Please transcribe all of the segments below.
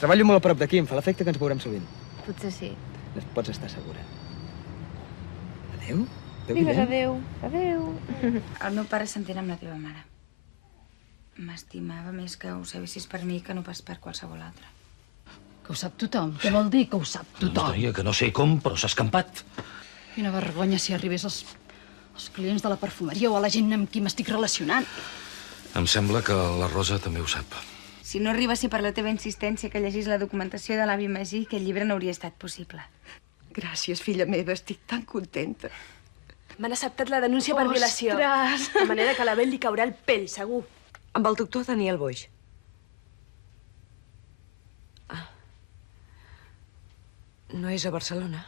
Treballo molt a prop d'aquí, em fa l'efecte que ens veurem sovint. Potser sí. Pots estar segura. Adéu? Digues adéu. Adéu. El meu pare s'entén amb la teva mare. M'estimava més que ho sabessis per mi que no pas per qualsevol altre. Que ho sap tothom. Què vol dir que ho sap tothom? Doncs, noia, que no sé com, però s'ha escampat. Quina vergonya si arribés als clients de la perfumeria o a la gent amb qui m'estic relacionant. Em sembla que la Rosa també ho sap. Si no arriba a ser per la teva insistència que llegís la documentació de l'avi Magí, aquest llibre no hauria estat possible. Gràcies, filla meva, estic tan contenta. M'han acceptat la denúncia per violació. Ostres! De manera que a la Bel li caurà el pèl, segur. Amb el doctor Daniel Boix. No és a Barcelona?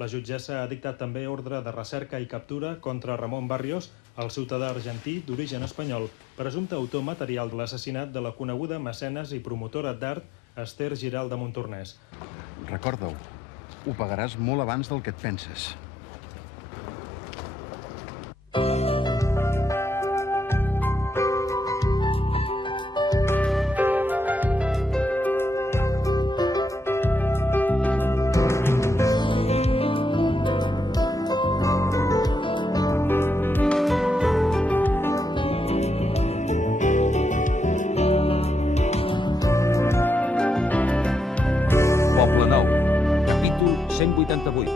La jutgessa ha dictat també ordre de recerca i captura contra Ramon Barrios, el ciutadà argentí d'origen espanyol, presumpte autor material de l'assassinat de la coneguda mecenes i promotora d'art Esther Giral de Montornès. Recorda-ho, ho pagaràs molt abans del que et penses. Poble Nou, capítol 188.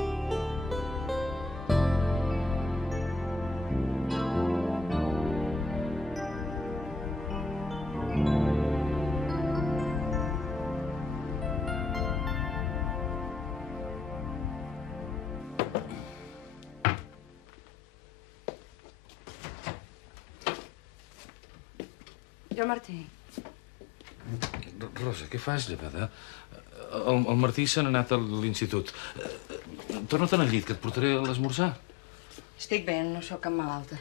Jo, Martí. Rosa, què fas, llevada? El Martí se n'ha anat a l'institut. Torna-te'n al llit, que et portaré a l'esmorzar. Estic bé, no sóc cap malalta.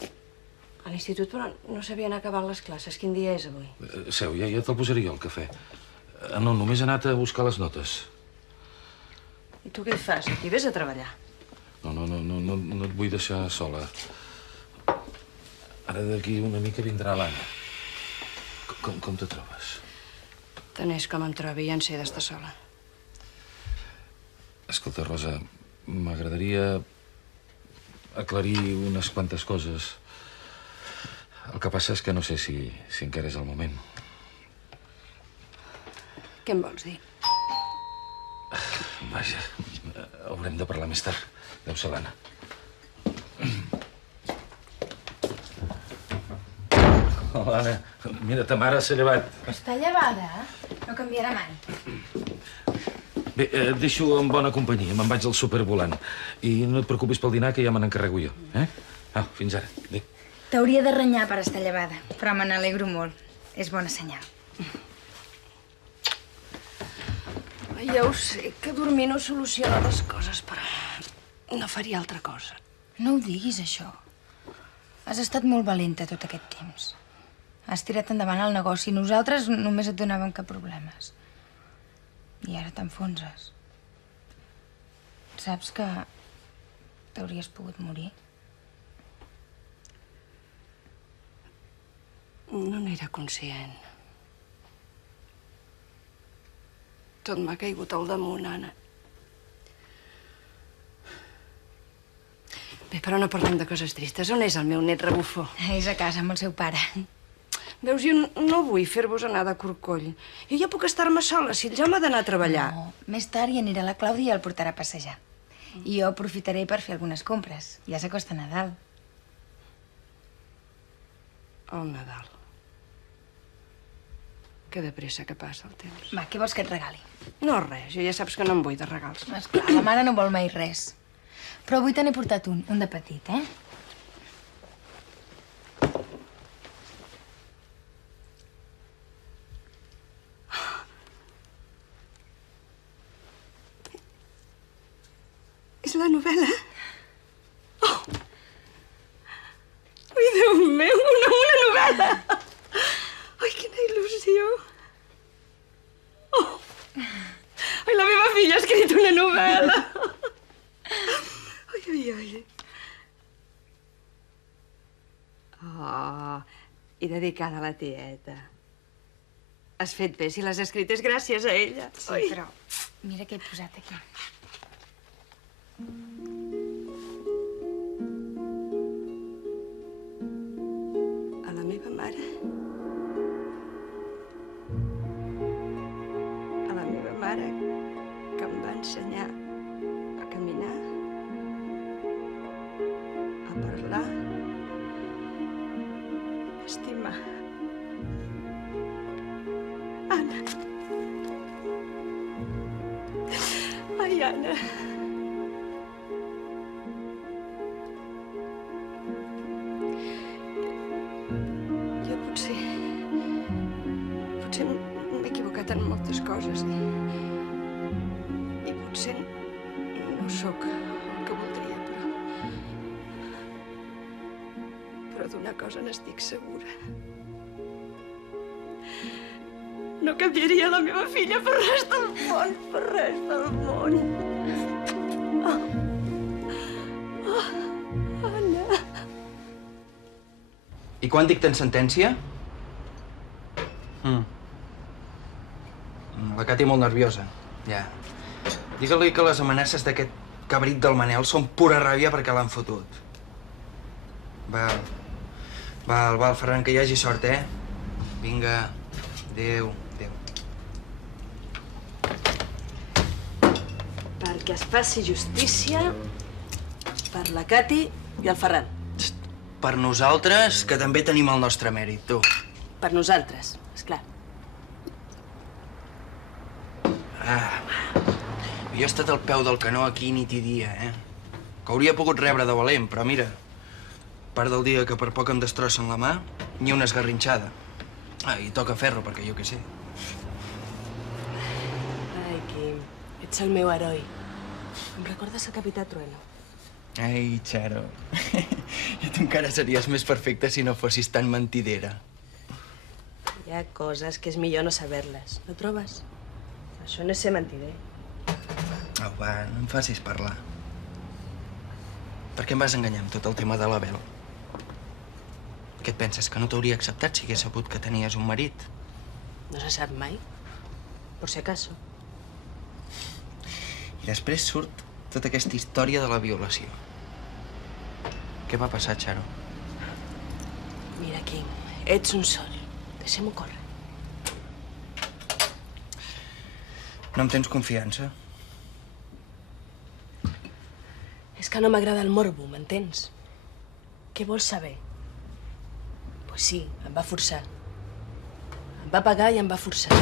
A l'institut, però no s'havien acabat les classes. Quin dia és avui? Seu, ja te'l posaré jo, el cafè. No, només he anat a buscar les notes. I tu què hi fas? Aquí vés a treballar. No et vull deixar sola. Ara d'aquí una mica vindrà l'Anna. Com te trobes? Tant és com em trobi, ja en sé d'estar sola. Escolta, Rosa, m'agradaria aclarir unes quantes coses. El que passa és que no sé si encara és el moment. Què em vols dir? Vaja, haurem de parlar més tard. Deu ser l'Anna. Hola, Anna. Mira, ta mare s'ha llevat. Està llevada? No canviarà mai. Bé, et deixo en bona companyia. Me'n vaig al súper volant. I no et preocupis pel dinar, que ja me n'encarrego jo. Au, fins ara. Adéu. T'hauria de renyar per estar llevada, però me n'alegro molt. És bona senyal. Ja ho sé, que dormir no soluciona les coses, però no faria altra cosa. No ho diguis, això. Has estat molt valenta tot aquest temps. Has tirat endavant el negoci i nosaltres només et donàvem cap problemes. I ara t'enfonses. Saps que t'hauries pogut morir? No n'era conscient. Tot m'ha caigut al damunt, Anna. Bé, però no parlem de coses tristes. On és el meu net rebufó? És a casa amb el seu pare. Veus, jo no vull fer-vos anar de corcoll. Jo ja puc estar-me sola, si el Jaume ha d'anar a treballar. No, més tard hi anirà la Clàudia i el portarà a passejar. I jo aprofitaré per fer algunes compres. Ja s'acosta Nadal. El Nadal. Que de pressa que passa el temps. Va, què vols que et regali? No, res. Jo ja saps que no em vull de regals. Esclar, la mare no vol mai res. Però avui te n'he portat un de petit, eh? És la novel·la? Oh! Ai, Déu meu, una novel·la! Ai, quina il·lusió! Oh! Ai, la meva filla ha escrit una novel·la! Ai, ai, ai. Oh, i dedicada a la tieta. Has fet bé, si l'has escrit és gràcies a ella. Sí, però mira què he posat aquí. A la meva mare. A la meva mare, que em va ensenyar a caminar, a parlar, a estimar. Anna. Ai, Anna. Jo potser m'he equivocat en moltes coses i potser no sóc el que voldria, però d'una cosa n'estic segura. No canviaria la meva filla per res del món, per res del món. Anna. I quan dicten sentència? La Cati molt nerviosa, ja. Digue-li que les amenaces d'aquest cabrit del Manel són pura ràbia perquè l'han fotut. Val, Ferran, que hi hagi sort, eh? Vinga, adéu. Perquè es faci justícia per la Cati i el Ferran. Per nosaltres, que també tenim el nostre mèrit, tu. Per nosaltres, esclar. Jo he estat al peu del canó aquí nit i dia, eh? Que hauria pogut rebre de valent, però mira, part del dia que per poc em destrossen la mà, n'hi ha una esgarrinxada. I toca ferro, perquè jo què sé. Ai, Quim, ets el meu heroi. Em recordes el Capità Trueno? Ai, Charo. I tu encara series més perfecta si no fossis tan mentidera. Hi ha coses que és millor no saber-les, no trobes? Això no és ser mentider. Au, va, no em facis parlar. Per què em vas enganyar amb tot el tema de l'Abel? Què et penses, que no t'hauria acceptat si hagués sabut que tenies un marit? No se sap mai. Por si acaso. I després surt tota aquesta història de la violació. Què va passar, Charo? Mira, Quim, ets un sol. Deixem-ho córrer. No em tens confiança? És que no m'agrada el morbo, m'entens? Què vols saber? Pues sí, em va forçar. Em va pagar i em va forçar.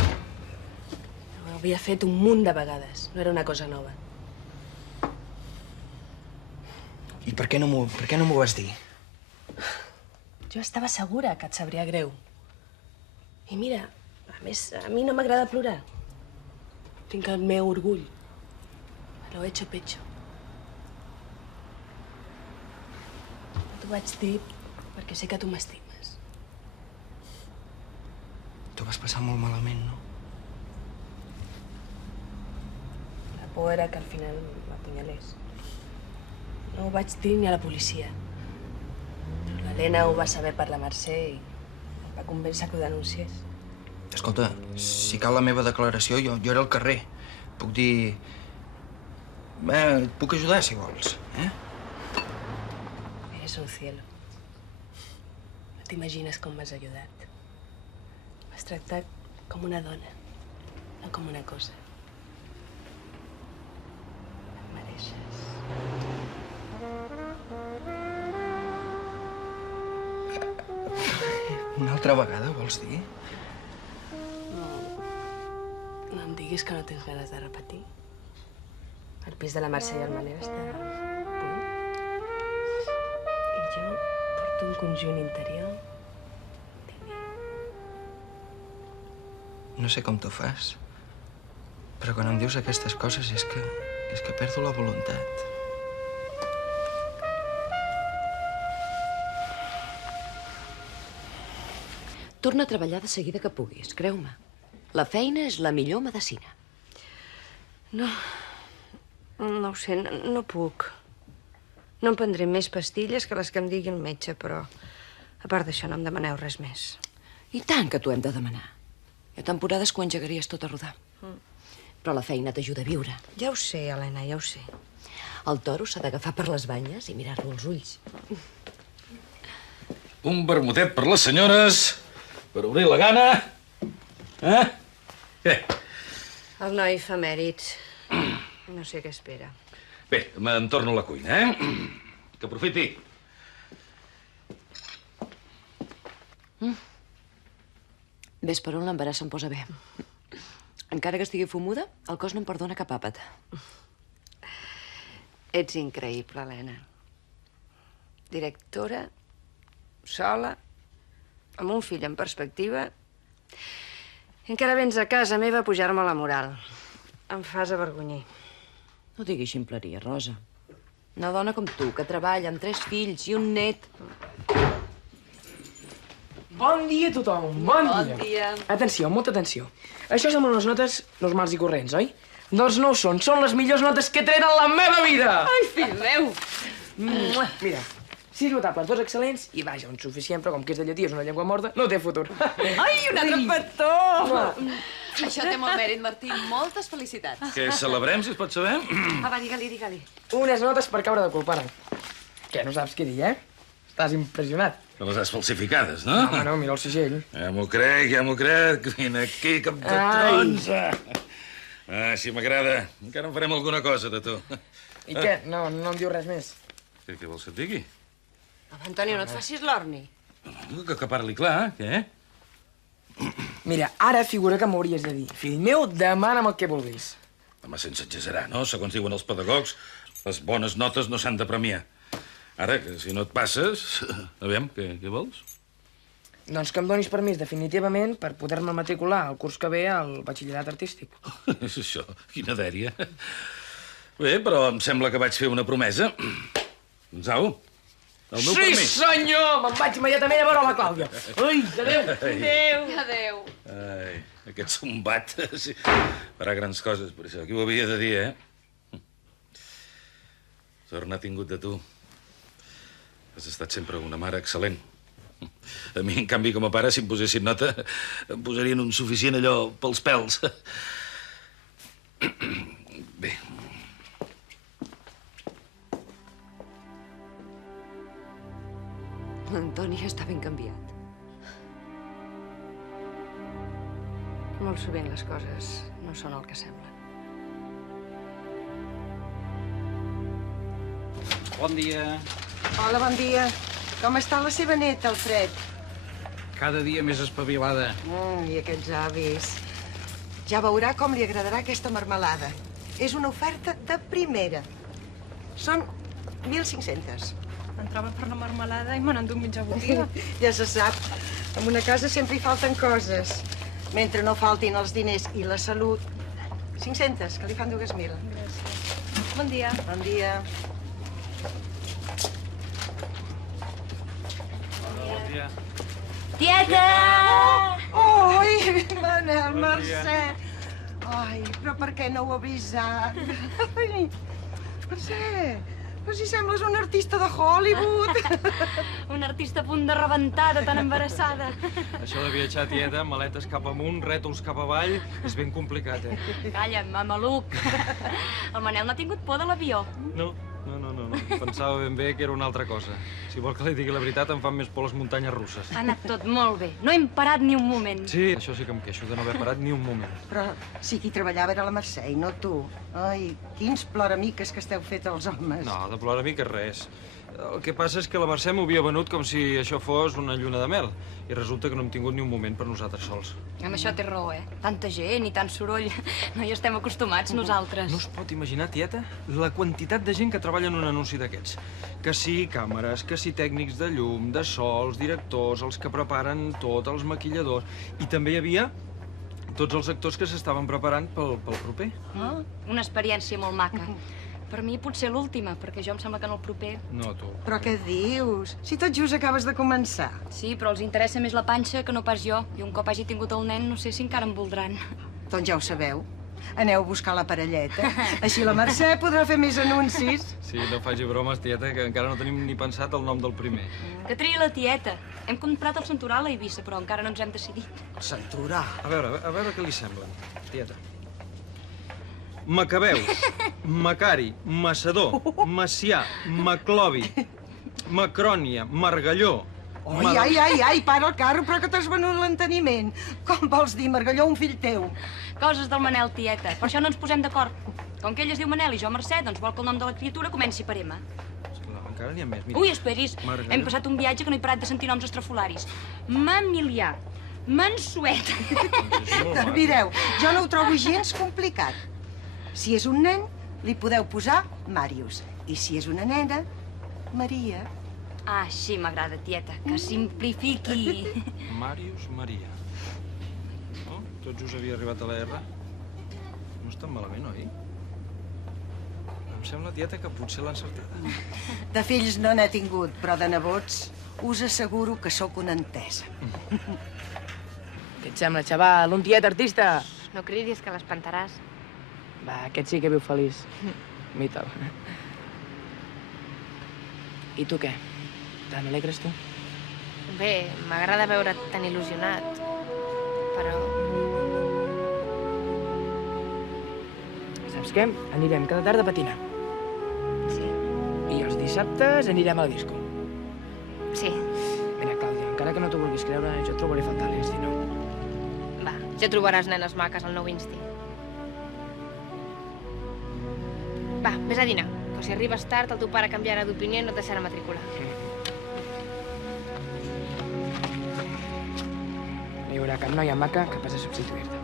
Ho havia fet un munt de vegades. No era una cosa nova. I per què no m'ho vas dir? Jo estava segura que et sabria greu. I mira, a més, a mi no m'agrada plorar. Tinc el meu orgull. Lo hecho pecho. T'ho vaig dir perquè sé que tu m'estimes. T'ho vas passar molt malament, no? La por era que al final m'apunyalés. No ho vaig dir ni a la policia. Però l'Helena ho va saber per la Mercè i em va convèncer que ho denunciés. Escolta, si cal la meva declaració, jo era al carrer. Puc dir... et puc ajudar, si vols, eh? Eres un cielo. No t'imagines com m'has ajudat. M'has tractat com una dona, no com una cosa. Et mereixes. Una altra vegada, vols dir? No em diguis que no tens ganes de repetir. El pis de la Mercè i el Manel està buit. I jo porto un conjunt interior diví. No sé com t'ho fas, però quan em dius aquestes coses és que perdo la voluntat. Torna a treballar de seguida que puguis, creu-me. La feina és la millor medicina. No ho sé, no puc. No em prendré més pastilles que les que em digui el metge, però a part d'això no em demaneu res més. I tant que t'ho hem de demanar. Hi ha temporades que ho engegaries tot a rodar. Però la feina t'ajuda a viure. Ja ho sé, Helena, ja ho sé. El toro s'ha d'agafar per les banyes i mirar-lo als ulls. Un vermutet per les senyores, per obrir la gana. Eh? Què? El noi fa mèrits. No sé què espera. Bé, me'n torno a la cuina, eh? Que aprofiti. Ves per on l'embaràs se'm posa bé. Encara que estigui fumuda, el cos no em perdona cap àpat. Ets increïble, Helena. Directora, sola, amb un fill en perspectiva, i encara vens a casa meva a pujar-me la moral. Em fas avergonyir. No diguis ximpleria, Rosa. Una dona com tu, que treballa amb 3 fills i un net. Bon dia a tothom, bon dia. Bon dia. Atenció, molta atenció. Això semblen unes notes normals i corrents, oi? Doncs no ho són les millors notes que he tret en la meva vida! Ai, fill meu! Mira, 6 notables, 2 excel·lents i vaja, un suficient, però com que és de llatí, és una llengua morta, no té futur. Ai, un altre petó! Això té molt mèrit, Martí. Moltes felicitats. Què celebrem, si es pot saber? Va, digue-li, digue-li. Unes notes per caure de culpara. Què, no saps què dir, eh? Estàs impressionat. Que les has falsificades, no? No, no, mira el segell. Ja m'ho crec. Vine aquí, cap de taronja. Ah, si m'agrada. Encara en farem alguna cosa, de tu. I què? No em diu res més. Què vols que et digui? Antonio, no et facis l'orni. Que parli clar, què? Mira, ara figura que m'hauries de dir. Fill meu, demana'm el que vulguis. Home, sense exagerar, no? Segons diuen els pedagogs, les bones notes no s'han de premiar. Ara, que si no et passes... Aviam, què vols? Doncs que em donis permís definitivament per poder-me matricular al curs que ve al batxillerat artístic. És això, quina dèria. Bé, però em sembla que vaig fer una promesa. Doncs au, el meu permís. Sí, senyor! Me'n vaig immediatament a veure la Clàudia. Ai, adéu. Adéu. Adéu. Ai, aquest sombat sí, farà grans coses, per això. Qui ho havia de dir, eh? Sort n'ha tingut de tu. Has estat sempre una mare excel·lent. A mi, en canvi, com a pare, si em posessin nota, em posarien un suficient allò pels pèls. Bé. L'Antoni està ben canviat. Molt sovint les coses no són el que semblen. Bon dia. Hola, bon dia. Com està la seva neta, Alfred? Cada dia més espavilada. I aquells avis. Ja veurà com li agradarà aquesta marmelada. És una oferta de primera. Són 1.500. Entrava per la marmelada i me n'enduc mitja botiga. Ja se sap. En una casa sempre hi falten coses. Mentre no faltin els diners i la salut. 500, que li fan 2.000. Gràcies. Bon dia. Bon dia. Tieta! Ui, Manel, Mercè. Ai, però per què no ho ha avisat? Ai, Mercè, però si sembles un artista de Hollywood. Un artista a punt de rebentar de tan embarassada. Això de viatjar, tieta, maletes cap amunt, rètols cap avall, és ben complicat, eh? Calla, mameluc. El Manel no ha tingut por de l'avió. No. Pensava ben bé que era una altra cosa. Si vol que li digui la veritat, em fan més por les muntanyes russes. Ha anat tot molt bé. No hem parat ni un moment. Sí, això sí que em queixo, de no haver parat ni un moment. Però sí, qui treballava era la Mercè i no tu. Ai, quins ploramiques que esteu fet els homes. No, de ploramiques res. El que passa és que la Mercè m'ho havia venut com si això fos una lluna de mel. I resulta que no hem tingut ni un moment per nosaltres sols. Amb això té raó, eh? Tanta gent i tant soroll. No hi estem acostumats, nosaltres. No es pot imaginar, tieta, la quantitat de gent que treballa en un anunci d'aquests. Que sí càmeres, que sí tècnics de llum, de so, els directors, els que preparen tot, els maquilladors. I també hi havia tots els actors que s'estaven preparant pel proper. Oh, una experiència molt maca. Per mi potser l'última, perquè jo em sembla que en el proper... No, tu. Però què dius? Si tot just acabes de començar. Sí, però els interessa més la panxa que no pas jo. I un cop hagi tingut el nen, no sé si encara em voldran. Doncs ja ho sabeu. Aneu a buscar la parelleta. Així la Mercè podrà fer més anuncis. Sí, no faci bromes, tieta, que encara no tenim ni pensat el nom del primer. Que triï la tieta. Hem comprat el Santoral a Eivissa, però encara no ens hem decidit. Santoral? A veure què li semblen, tieta. Macabeus, Macari, Macedó, Macià, Maclovi, Macrònia, Margalló... Ai, para el carro, però que t'has venut l'enteniment. Com vols dir, Margalló, un fill teu? Coses del Manel, tieta. Per això no ens posem d'acord. Com que ell es diu Manel i jo Mercè, doncs vol que el nom de la criatura comenci per M. Encara n'hi ha més, mira. Ui, esperis. Margalló. Hem passat un viatge que no he parat de sentir noms estrafolaris. Mamilià, Mansuet. Doncs mireu, jo no ho trobo gens complicat. Si és un nen, li podeu posar Màrius. I si és una nena, Maria. Ah, així m'agrada, tieta, que simplifiqui. Màrius Maria. Oh, tots us havia arribat a la R? No és tan malament, oi? Em sembla, tieta, que potser l'ha encertada. De fills no n'he tingut, però de nebots us asseguro que sóc una entesa. Què et sembla, xaval? Un tiet artista? No cridis, que l'espantaràs. Va, aquest sí que viu feliç. Mita'l. I tu què? Te n'alegres, tu? Bé, m'agrada veure't tan il·lusionat, però... Saps què? Anirem cada tarda a patinar. Sí. I els dissabtes anirem a la disco. Sí. Mira, Clàudia, encara que no t'ho vulguis creure, jo et trobaré a faltar l'Insti, no? Va, ja trobaràs nenes maques al nou Insti. Va, vés a dinar, que si arribes tard el teu pare canviarà d'opinió i no et deixarà matricular. No hi haurà cap noia maca capaç de substituir-te.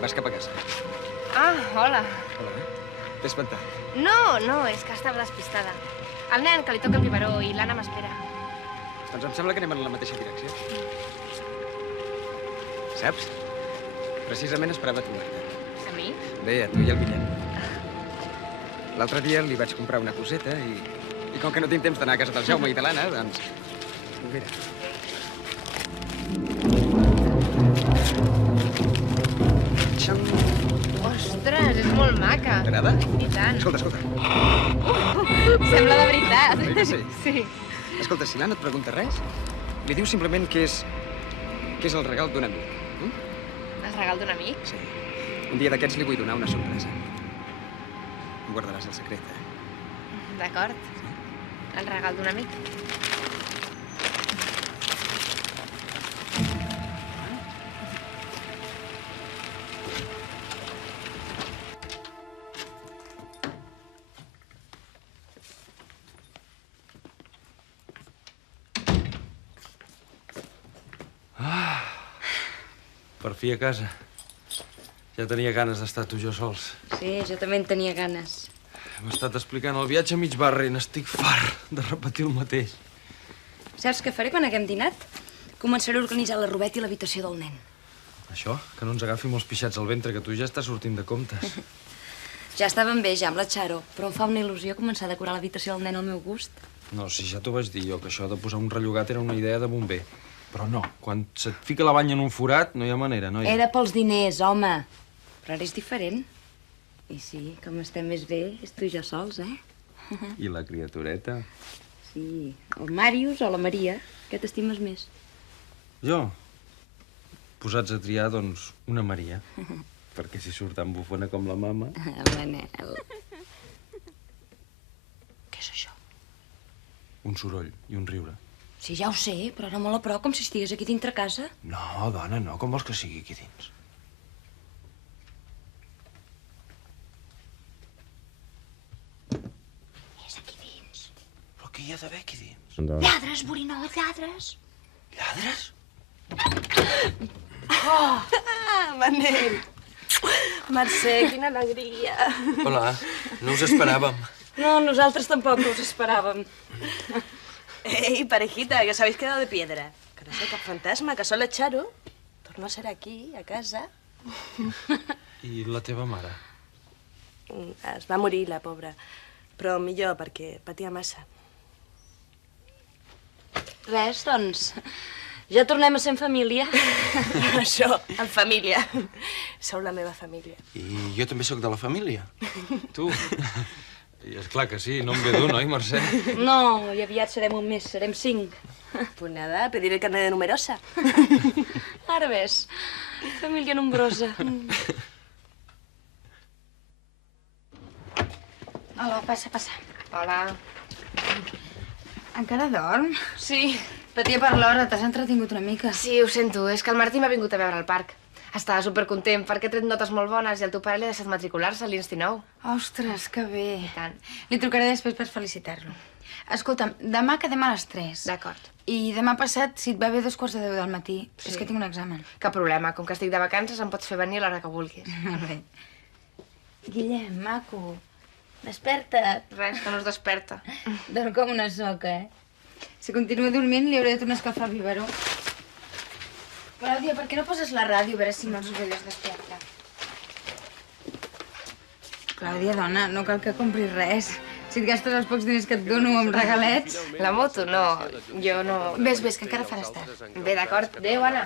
Vas cap a casa. Ah, hola. Hola, t'he espantat. No, és que estava despistada. El nen, que li toca el biberó, i l'Anna m'espera. Doncs em sembla que anem en la mateixa direcció. Saps? Precisament esperava trobar-te. A mi? Bé, a tu i al Guillem. L'altre dia li vaig comprar una coseta i com que no tinc temps d'anar a casa del Jaume i de l'Anna, doncs... Mira. Ostres, és molt maca. T'agrada? I tant. Escolta. Sembla de veritat. Oi que sí? Sí. Escolta, si l'Anna et pregunta res, li dius simplement que és el regal d'un amic. El regal d'un amic? Sí. Un dia d'aquests li vull donar una sorpresa. Em guardaràs el secret, D'acord. El regal d'un amic. Per fi a casa. Ja tenia ganes d'estar tu i jo sols. Sí, jo també en tenia ganes. Hem estat explicant el viatge a mig barri i n'estic fart de repetir el mateix. Saps què faré quan haguem dinat? Començaré a organitzar la robeta i l'habitació del nen. Això, que no ens agafi molts pixats al ventre, que tu ja estàs sortint de comptes. Ja estàvem bé, ja, amb la Charo, però em fa una il·lusió començar a decorar l'habitació del nen al meu gust. No, si ja t'ho vaig dir jo, que això de posar un rellogat era una idea de bomber. Però no, quan se't fica la banya en un forat, no hi ha manera, no hi ha... Era pels diners, home. Però ara és diferent. I sí, com estem més bé, és tu i jo sols, I la criatureta? Sí, el Màrius o la Maria. Què t'estimes més? Jo? Posats a triar, doncs, una Maria. Perquè si surt tan bufona com la mama... El Manel. Què és això? Un soroll i un riure. Sí, ja ho sé, però ara molt a prop, com si estigués aquí dintre casa. No, dona, no. Com vols que sigui aquí dins? És aquí dins. Però què hi ha d'haver aquí dins? Lladres, borinot, lladres. Lladres? Manel. Mercè, quina alegria. Hola, no us esperàvem. No, nosaltres tampoc no us esperàvem. Ei, parejita, que os habéis quedado de piedra. Que no soy cap fantasma, que soy la Charo. no serà aquí, a casa. I la teva mare? Es va morir, la pobra. Però millor, perquè patia massa. Res, doncs. Ja tornem a ser en família. Això, en família. Sou la meva família. I jo també sóc de la família. Tu? I esclar que sí, no em ve d'un, oi, Mercè? No, i aviat serem un més, serem 5. Pues nada, pediré carnet de numerosa. Ara ves, família nombrosa. Hola, passa, passa. Hola. Encara dorm? Sí. Patia per l'hora, t'has entretingut una mica. Sí, ho sento, és que el Martí m'ha vingut a veure al parc. Estava supercontent perquè ha tret notes molt bones i el teu pare li ha deixat matricular-se a l'Insti Nou. Ostres, que bé. I tant. Li trucaré després per felicitar-lo. Escolta'm, demà quedem a les 3. D'acord. I demà passat, si et va bé, 2:15 del matí. Sí. És que tinc un examen. Cap problema, com que estic de vacances em pots fer venir a l'hora que vulguis. Molt bé. Guillem, maco, desperta't. Res, que no es desperta. Dorm com una soca, Si continua dormint, li hauré de tornar a escalfar el biberó. Clàudia, per què no poses la ràdio a veure si no els ovelles desperta? Clàudia, dona, no cal que compris res. Si et gastes els pocs diners que et dono amb regalets... La moto, no. Jo no... Ves, que encara faràs tard. Bé, d'acord. Adéu, Anna.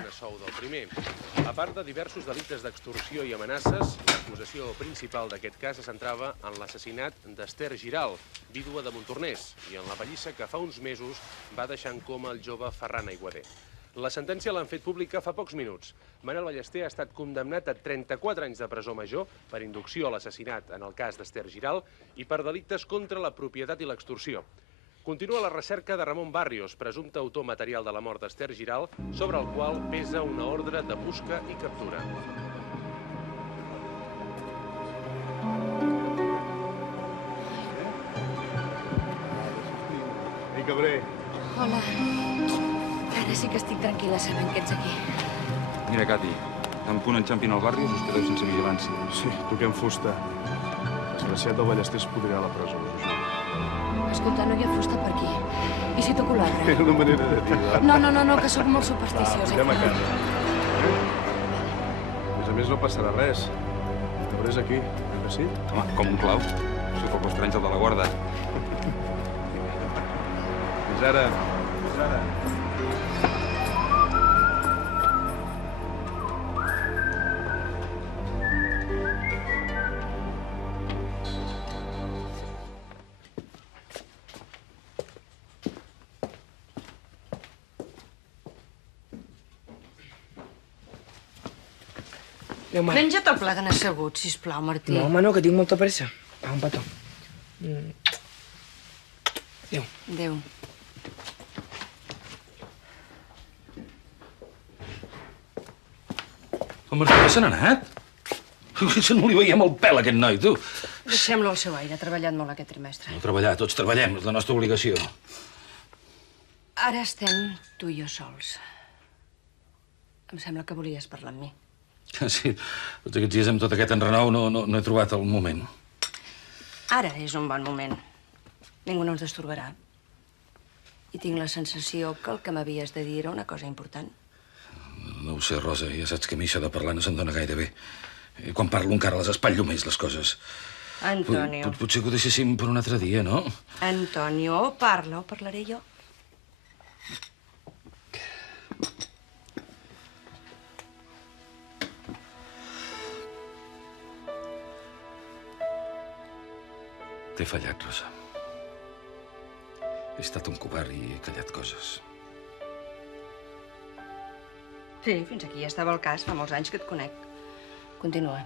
A part de diversos delictes d'extorsió i amenaces, l'acusació principal d'aquest cas se centrava en l'assassinat d'Ester Giral, vídua de Montornès, i en la pallissa que fa uns mesos va deixar en coma el jove Ferran Aiguader. La sentència l'han fet pública fa pocs minuts. Manel Ballester ha estat condemnat a 34 anys de presó major per inducció a l'assassinat en el cas d'Ester Giral i per delictes contra la propietat i l'extorsió. Continua la recerca de Ramon Barrios, presumpte autor material de la mort d'Ester Giral, sobre el qual pesa una ordre de busca i captura. Ei, Cabré. Hola. Ara sí que estic tranquil·la sabent que ets aquí. Mira, Cati, tan punt enxampin al barri us quedeu sense vigilància. Sí, toquem fusta. Desgraciat del Ballester es podrirà a la presó, us ho juro. Escolta, no hi ha fusta per aquí. I si toco l'arbre? Era una manera de dir, va. No, que sóc molt supersticiosa. Anem a casa. A més, no passarà res. Cabré és aquí, que sí? Home, com un clau. Si poc estrany el de la guarda. Fins ara. Fins ara. Menja't el plat en assegut, sisplau, Martí. No, home, no, que tinc molta pressa. Va, un petó. Adéu. Adéu. El Martí ja se n'ha anat? No li veiem el pèl, aquest noi, tu. Deixem-lo al seu aire, ha treballat molt aquest trimestre. No treballar, tots treballem, és la nostra obligació. Ara estem tu i jo sols. Em sembla que volies parlar amb mi. Sí, tots aquests dies amb tot aquest enrenou no he trobat el moment. Ara és un bon moment. Ningú no ens destorbarà. I tinc la sensació que el que m'havies de dir era una cosa important. No ho sé, Rosa, ja saps que a mi això de parlar no se'm dona gaire bé. Quan parlo encara les espatllo més, les coses. Antonio. Potser que ho deixéssim per un altre dia, no? Antonio, parla o parlaré jo. T'he fallat, Rosa. He estat un covard i he callat coses. Sí, fins aquí ja estava el cas. Fa molts anys que et conec. Continua.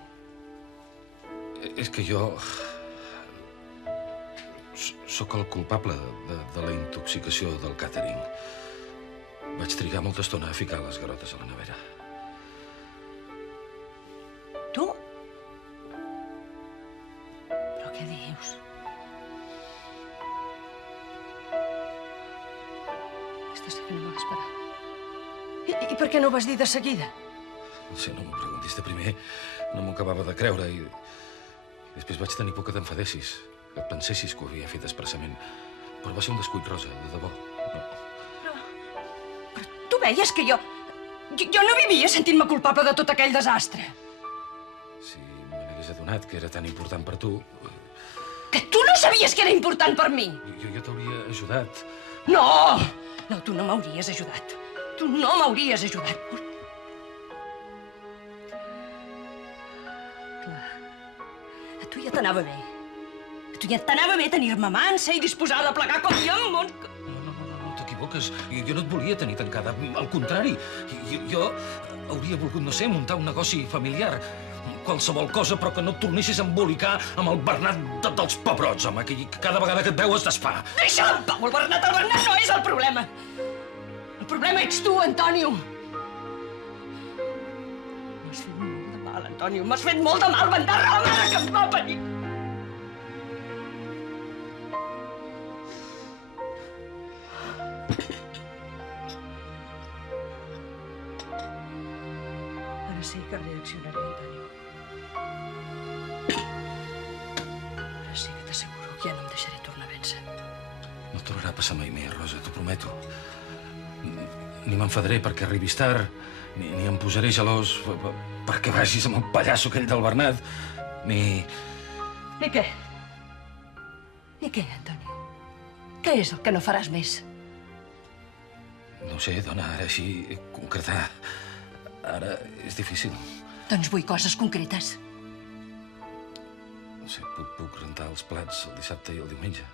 És que jo... sóc el culpable de la intoxicació del càtering. Vaig trigar molta estona a ficar les garotes a la nevera. Tu? Però què dius? Aquesta sí que no m'ho va esperar. I per què no ho vas dir de seguida? No sé, no m'ho preguntis. De primer no m'ho acabava de creure i després vaig tenir por que t'enfadessis, que pensessis que ho havia fet expressament. Però va ser un descuit, Rosa, de debò. No. Però tu veies que jo... Jo no vivia sentint-me culpable de tot aquell desastre. Si me n'hagués adonat que era tan important per tu, Que tu no sabies que era important per mi. jo t'hauria ajudat. No! No, tu no m'hauries ajudat. Tu no m'hauries ajudat. Clar, a tu ja t'anava bé. A tu ja t'anava bé tenir-me mansa i disposada a plegar com jo en món... No t'equivoques. Jo no et volia tenir tancada. Al contrari, jo hauria volgut, no sé, muntar un negoci familiar. Qualsevol cosa, però que no et tornessis a embolicar amb el Bernat dels pebrots, home, que cada vegada que et veu es desfà. Deixa'l en pau, el Bernat no és el problema. El problema ets tu, Antonio. M'has fet molt de mal, Antonio. M'has fet molt de mal, bandarra, la mare que em va parir. Ara sí que reaccionaré, Antonio. Ara sí que t'asseguro que ja no em deixaré tornar a vèncer. No tornarà a passar mai més, Rosa, t'ho prometo. Ni m'enfadaré perquè arribis tard, ni em posaré gelós perquè vagis amb el pallasso aquell del Bernat, ni... Ni què? Ni què, Antonio? Què és el que no faràs més? No ho sé, dona, ara així, concretar... Ara és difícil. Doncs vull coses concretes. No sé, puc rentar els plats el dissabte i el diumenge.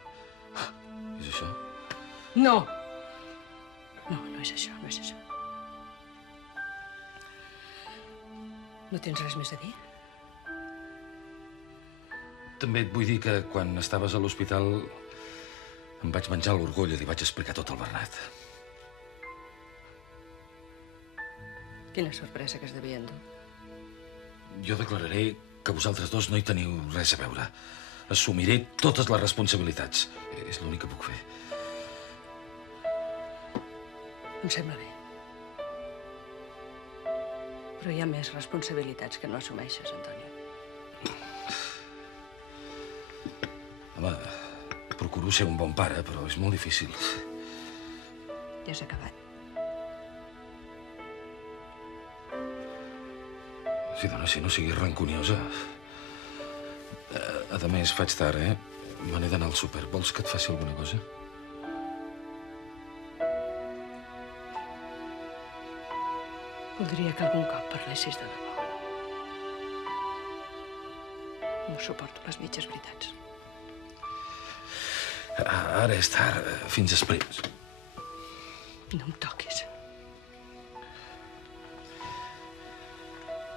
És això? No. No, no és això, no és això. No tens res més a dir? També et vull dir que quan estaves a l'hospital em vaig menjar l'orgull i li vaig explicar tot al Bernat. Quina sorpresa que es devia endur. Jo declararé que vosaltres dos no hi teniu res a veure. Assumiré totes les responsabilitats. És l'únic que puc fer. Em sembla bé. Però hi ha més responsabilitats que no assumeixes, Antonio. Home, procuro ser un bon pare, però és molt difícil. Ja s'ha acabat. Sí, dona, si no siguis rancuniosa. A més, faig tard, eh? Me n'he d'anar al súper. Vols que et faci alguna cosa? Voldria que algun cop parlessis de debò. No suporto les mitges veritats. Ara és tard. Fins després. No em toquis.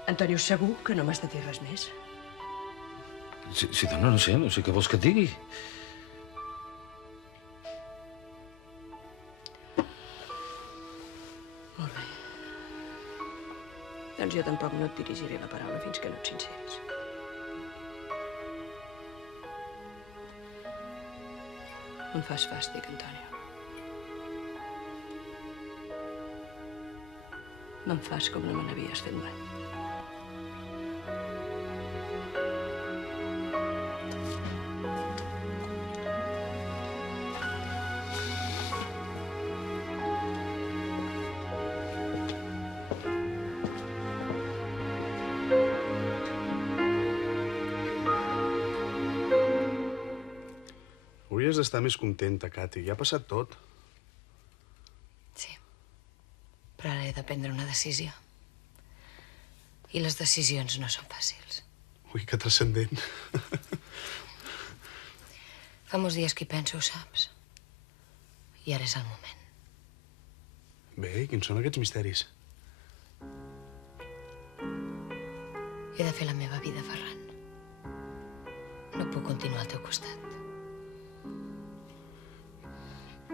Antonio, segur que no m'has de dir res més? Sí, dona, no sé què vols que et digui. Molt bé. Doncs jo tampoc no et dirigiré la paraula fins que no et sinceris. Em fas fàstic, Antonio. Me'n fas com no me n'havies fet mai. Hauries d'estar més contenta, Cati. Ja ha passat tot. Sí. Però ara he de prendre una decisió. I les decisions no són fàcils. Ui, que transcendent. Fa molts dies que hi penso, ho saps? I ara és el moment. Bé, i quins són aquests misteris? He de fer la meva vida, Ferran. No puc continuar al teu costat.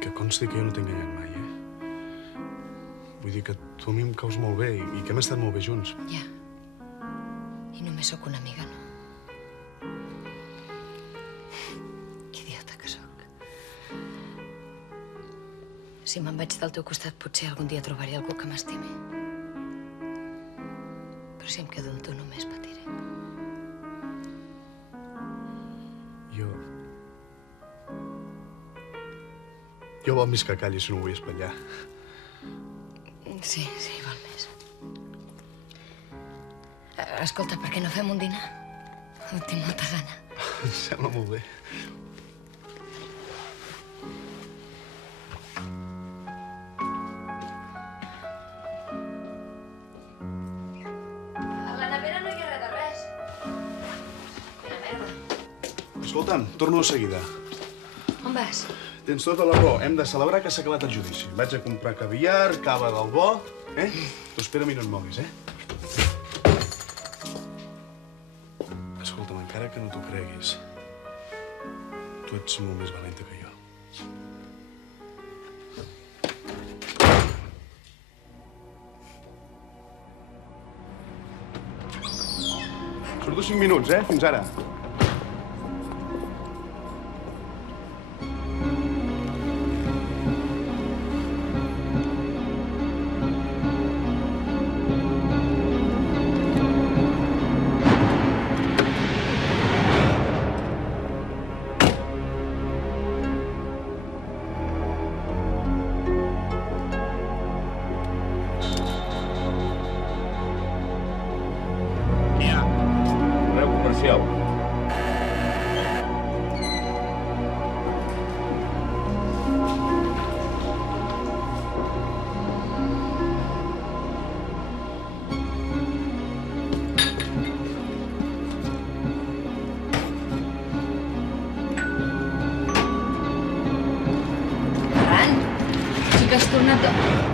Que consti que jo no t'he enganyat mai, eh? Vull dir que tu a mi em caus molt bé i que hem estat molt bé junts. Ja. I només sóc una amiga, no? Que idiota que sóc. Si me'n vaig del teu costat, potser algun dia trobaré algú que m'estimi. Però si em quedo amb tu, només patiré. Jo val més que calli si no ho vull espatllar. Sí, val més. Escolta, per què no fem un dinar? Tinc molta gana. Em sembla molt bé. A la nevera no hi ha res de res. Quina merda. Escolta'm, torno de seguida. On vas? Tens tota la raó. Hem de celebrar que s'ha acabat el judici. Vaig a comprar caviar, cava del bo, eh? Tu espera'm i no et moguis, eh? Escolta'm, encara que no t'ho creguis, tu ets molt més valenta que jo. Surto 5 minuts, eh? Fins ara. Sí que has tornat de...